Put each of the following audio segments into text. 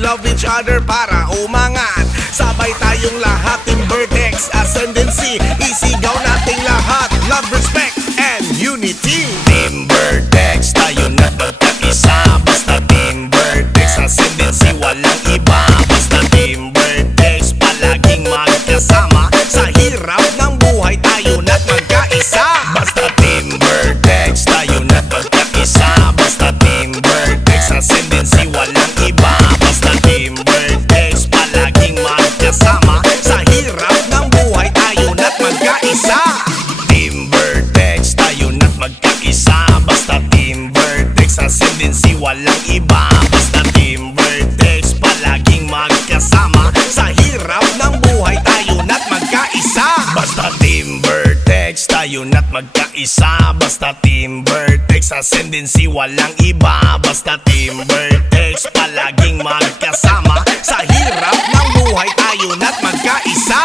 love each other para umangat. Sabay tayong lahat, Team Vertex Ascendancy. Isigaw nating lahat, love, respect, and unity. Team Vertex, tayo na magkaisa. Basta Team Vertex Ascendancy, walang iba. Basta Team Vertex, palaging magkasama. Sa hirap ng buhay, tayo na't magkaisa. Basta Team Vertex, tayo na't magkaisa. Basta Team Vertex Ascendancy, walang iba. Basta Team Vertex, palaging magkasama. Sa hirap ng buhay, tayo na't magkaisa. Team Vertex, tayo na't magkaisa. Basta Team Vertex Ascendancy, walang iba. Basta Team Vertex, palaging magkasama. Sa hirap ng buhay, tayo na't magkaisa. Basta Team Vertex, tayo na't magkaisa. Basta Team Vertex Ascendancy, walang iba. Basta Team Vertex, palaging magkasama. Sa hirap ng buhay, tayo na't magkaisa.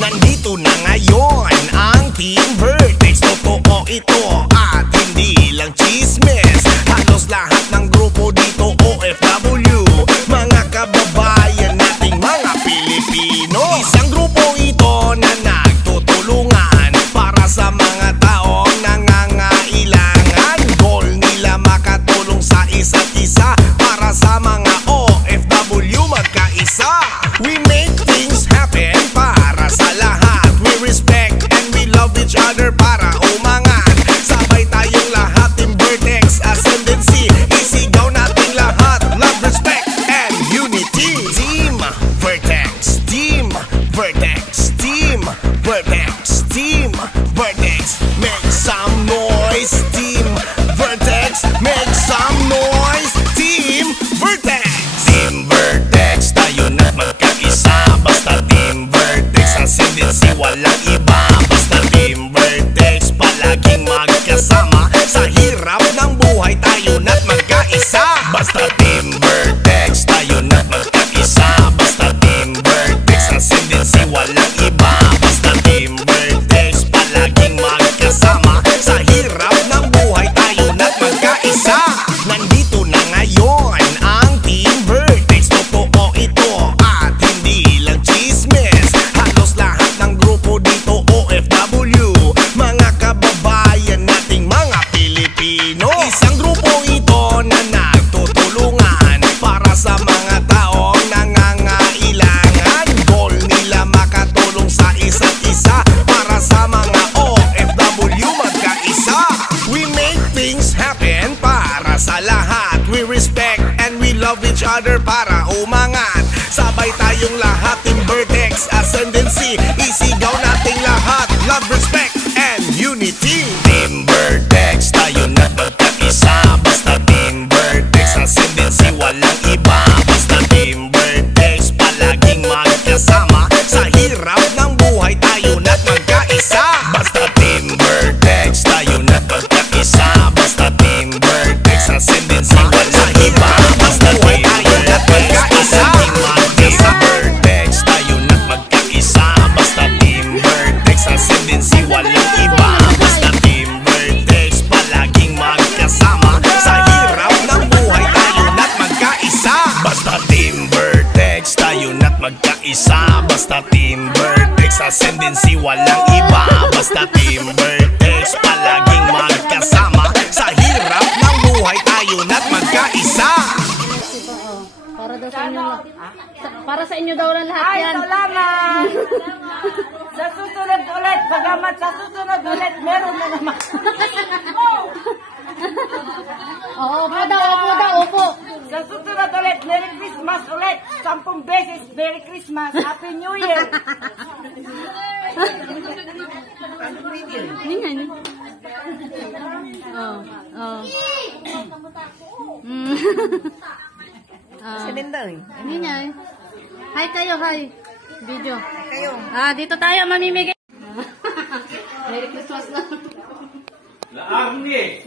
Nandito na ngayon ang Team Vertex. Totoo ito at hindi lang chismis. Halos lahat ng grupo dito OFW, mga kababayan nating mga Pilipino. Isang grupo ito na nagtutulungan para sa mga taong nangangailangan. Goal nila makatulong sa isa't isa para sa mga OFW magkaisa. We make things happen para sa lahat. We respect and we love each other para umangat. Sabay tayong lahat, Team Vertex Ascendancy. Isigaw nating lahat, love, respect, and unity. Team Vertex, Team Vertex, Team Vertex, Team Vertex. Make some noise, Team Vertex. Make some noise, Team Vertex. Team Vertex, tayo na't magkaisa. Basta Team Vertex Ascendancy, walang iba. Basta Team Vertex, palaging magkasama. Sa hirap ng buhay, tayo na't magkaisa. Basta Team Vertex, tayo na't magkaisa. Basta Team Vertex Ascendancy, walang iba. Basta Team Vertex, palaging magkasama. Sa hirap ng buhay, tayo na't magkaisa. Nandito na ngayon ang Team Vertex. Totoo ito at hindi lang chismis. Halos lahat ng grupo dito OFW, mga kababayan nating mga Pilipino. Isang grupo ito na nagtutulungan para sa mga taong nangangailangan. Goal nila makatulong sa isa't isa para sa mga OFW magkaisa. We make things happen para sa lahat. We respect and we love each other para umangat. Sabay tayong lahat, Team Vertex Ascendancy. Isigaw nating lahat, love, respect, and unity. Team Vertex, tayo na't magkaisa. Basta Team Vertex Ascendancy, walang iba. Basta Team Vertex, palaging magkasama. Sa hirap ng buhay, tayo na't magkaisa. Basta Team Vertex, tayo na't magkaisa. Basta Team Vertex Ascendancy, walang iba. Basta Team Vertex, palaging magkasama. Team Vertex, tayo na't magkaisa. Basta Team Vertex Ascendancy, walang iba. Basta Team Vertex, palaging magkasama. Sa hirap ng buhay, tayo na't magkaisa. Basta Team Vertex, tayo na't magkaisa. Basta Team Vertex Ascendancy, walang iba. Basta Team Vertex, palaging magkasama. Sa hirap ng buhay, tayo na't magkaisa. Para daw sa inyo, para sa inyo daw lang lahat yan. Ay, salamat! Sa susunod ulit, bagamat sa susunod ulit, meron na naman. Oo, opo daw, opo daw, opo. Sa susunod ulit, Merry Christmas ulit. 10 beses, Merry Christmas, Happy New Year. Hindi nga, hindi. Oo, oo. Si Linda eh. Hindi nga eh. Hi kayo, hi. Video. Kayo. Dito tayo mamimigay. Merry Christmas na. Laarni.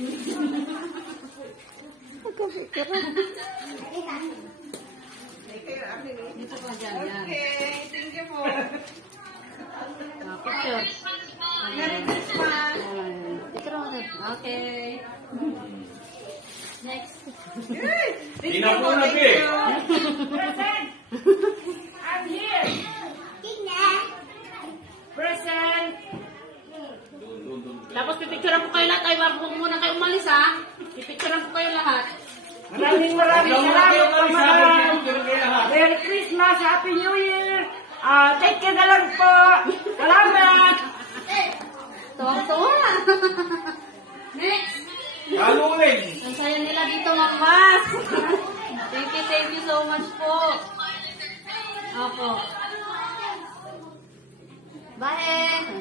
Dito pa dyan, yan. Okay, thank you po. Picture. Merry Christmas. Picture. Okay. Pinapunag eh. Present. I'm here. Present. Tapos pipicturean ko kayo lahat. Ay, wag mo muna kayo umalis ha. Pipicturean ko kayo lahat. Maraming salamat po mga. Merry Christmas, Happy New Year. Take care na lang po. Salamat. Tuwang-tuwa. Next. Kaluling. Ang saya nila dito, Mang Mas. Thank you so much po. Opo. Bye.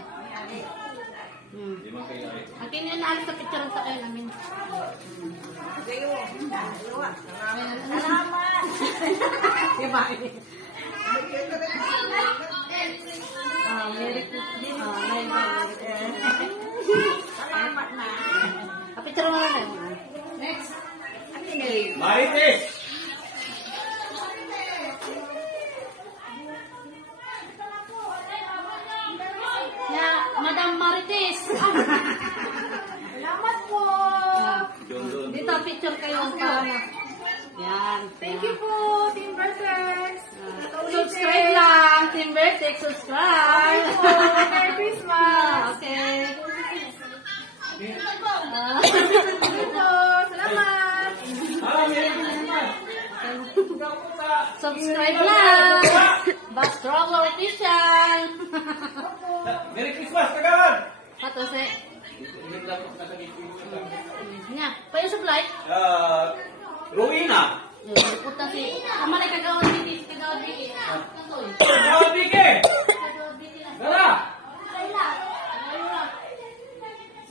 Akin yun, alis sa picture sa kayo namin. Salamat. Diba? Merry Christmas. Salamat na. Picture mo na. Next. Marites. Na, Madam Marites. Salamat po. Dito, picture kayo. Yan. Thank you po, Team Vertex. Subscribe lang. Team Vertex, subscribe. Merry Christmas. Okay. Salamat. Subscribe lang. Back Traveler Official. Merry Christmas, kagawan. Ato si. Nya, payo supply. Rowena. Puta si. Kamalay kagawad dito, kagawad dito. Kagawan, Vicky. Dara.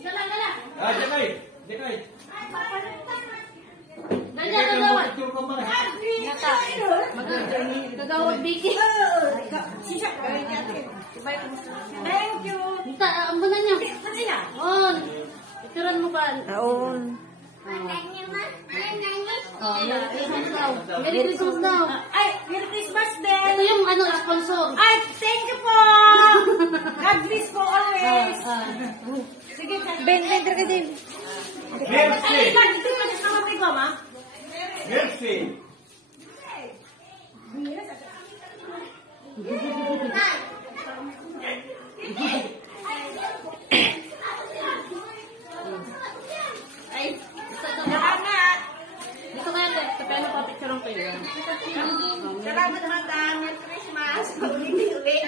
Gala. Jakay. Jakay. Gala kagawad. Ngata. Kagawad Vicky. Thank you. Ngata, ambunan niya. On. Ituran mo ba? Taon. Oh, Merry Christmas daw. Merry Christmas daw. Ay, Merry Christmas din. Ito yung sponsor. Ay, thank you po. God bless po always. Sige, Ben ka din. Merci. Ay, dito yung sama ko, ma. Merci. Ay, isa ito. Salamat. Dito kaya, tapi ano pa picture ang kayo? Salamat, madam. Merry Christmas. Ulit-ulit.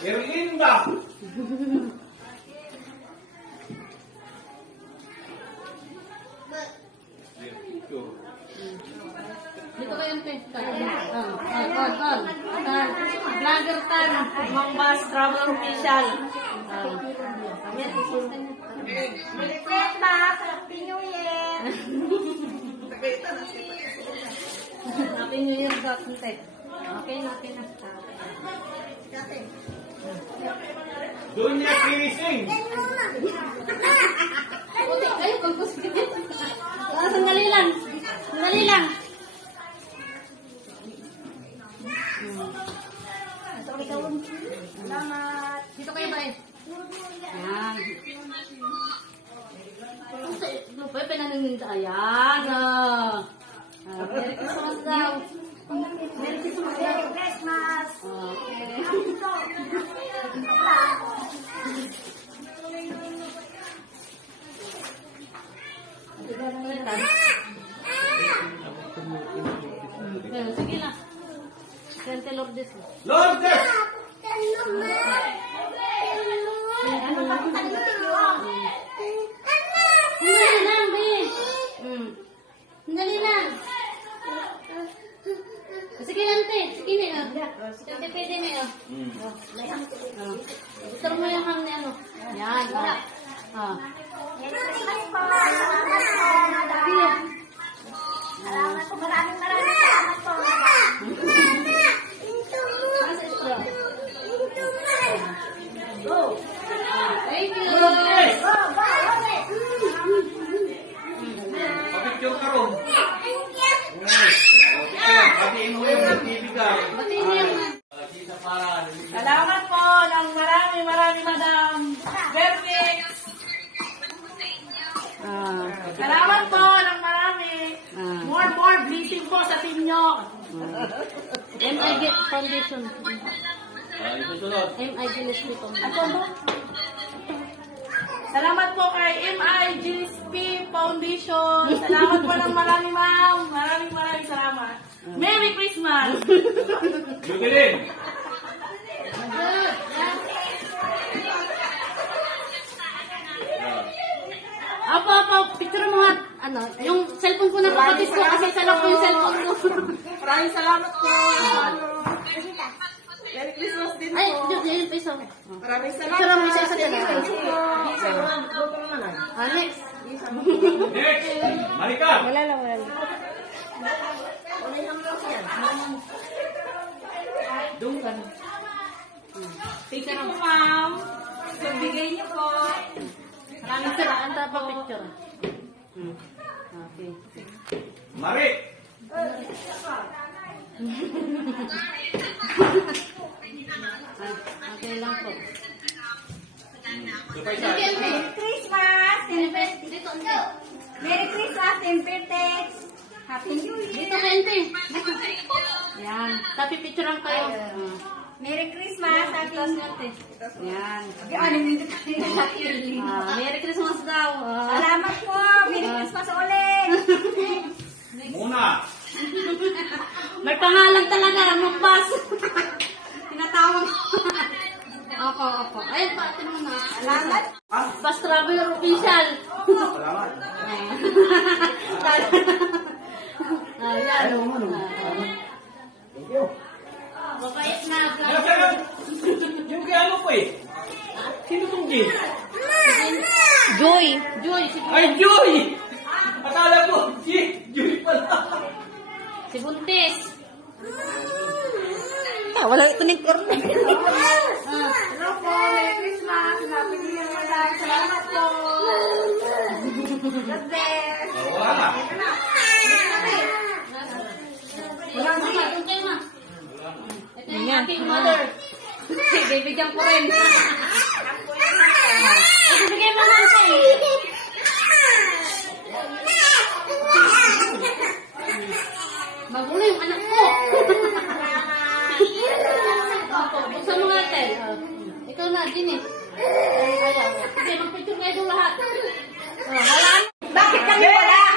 Erlinda. Dito kayo ang page. Vlogger tan. Mang Bas Travel Official. Merry Christmas. Happy New Year. Happy New Year, Dr. Okay na. Doon niya kinising. Puti kayo, pagpusin. Sandali lang. Salamat. Dito kayo ba eh? Ayan. Lupa, pinananinda. Ayan. Merry Christmas daw. Merry Christmas. Okay. Sige lang. Sente Lourdes. Lourdes. Dali lang, Bi. Dali lang. Sige, ante. Sige na. Ante, pwede na yun. Gusto mo yung hang ni ano? Yan. Salamat po. Maraming salamat po. Thank you. Papicture ka ron. Batiin mo yung nagbibigay. Batiin niya man. Salamat po. ng marami, madam. Perfect. Salamat po ng marami. More blessing po sa inyo. MIG Foundation. Isusunod. MIG Leslie Foundation. Ano ba? Salamat po kay MIGSP Foundation. Salamat po ng marami, ma'am. Maraming salamat. Merry Christmas! Jubilin. Apo, picture mo nga, ano, yung cellphone ko na kapatid ko kasi sa loob ko yung cellphone ko. Maraming salamat po. Merry Christmas din Ay, po. yun pa isa. Maraming Picture mo salamat. isa talaga. Next. Next. Marika. Wala lang. Thank you po, ma'am. Pagbigay niyo po. Maraming salamat pa picture. Okay. Mari. Okay lang po. Supay sa. Merry Christmas! Dito, Merry Christmas and birthday! Happy New Dito, Year! 20. Yan. Tapi picturean kayo. Merry Christmas! Happy New Year! Yan. Yan. Merry Christmas daw. Salamat po! Merry Christmas ulit! Muna. May pangalan talaga, Mukbas. Tinatawag. Opo. Ayun pa, tinanong na. Salamat! Bus Traveler Official. Salamat. Ayan. Mabait na. Nasaan? Yung kaya ano po eh. Sino tong G? Joy. Si Ay, Joy! Akala ko, Joy pala. Si Buntis. Wala ito ng internet. Hello po! Merry Christmas! Happy New Year, madam! Salamat po! God bless! Wala. Wala na. Doon kayo na. Ito yung aking mother. Bibigyan ko rin. Bibigyan mo nga siya eh. Magulo yung anak ko. Buksan mo natin. Ikaw na, Ginny. Sige, mag-picture kayo doon lahat. Wala na. Bakit kami wala?